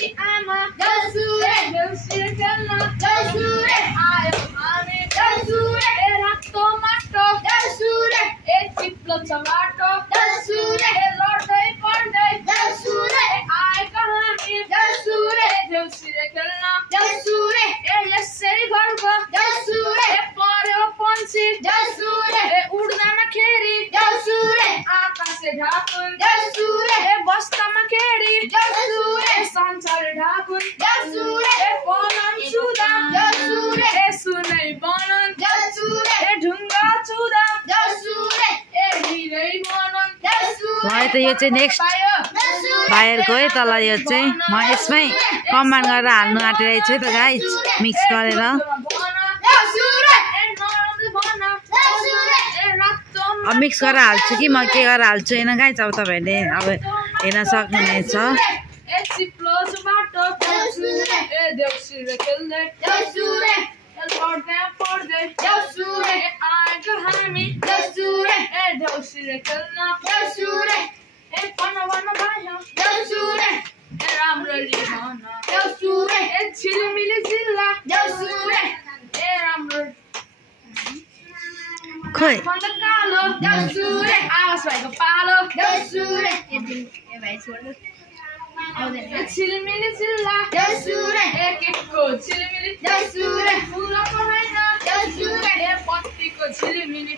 नि आमा देउसुरे देउसुरे खेल्न देउसुरे आयो हामी देउसुरे ए रातो माटो देउसुरे ए चिप्लो छ बाटो देउसुरे ए लड्दै पड्दै देउसुरे आएका हामी देउसुरे देउसुरे खेल्न देउसुरे ए यसरी घरको देउसुरे ए पर्यो पन्छी देउसुरे ए उड्दामा खेरी देउसुरे आकाशे ढाकुन देउसुरे ए बस्तामा खेरी देउसुरे ए संसार ढाकुन देउसुरे ए पलन छुदा देउसुरे ए सुनै बनन देउसुरे ए ढुङ्गा छुदा देउसुरे ए हिरै बनन देउसुरे भयो त यो चाहिँ नेक्स्ट भाइहरुको है तल यो चाहिँ म यसमै कमान्ड गरेर हाल्नु आँटिरहेको छु त गाइस मिक्स गरेर अब मिक्स गरेर हाल्छु कि म के गरेर हाल्छु हैन गाइस अब तपाईहरुले अब हेर्न सक्नुहुनेछ खोइ आवाज भएको पालो छिलमिली चिल्ला केकको छिलमिली फुलको होइन पत्तीको छिलमिली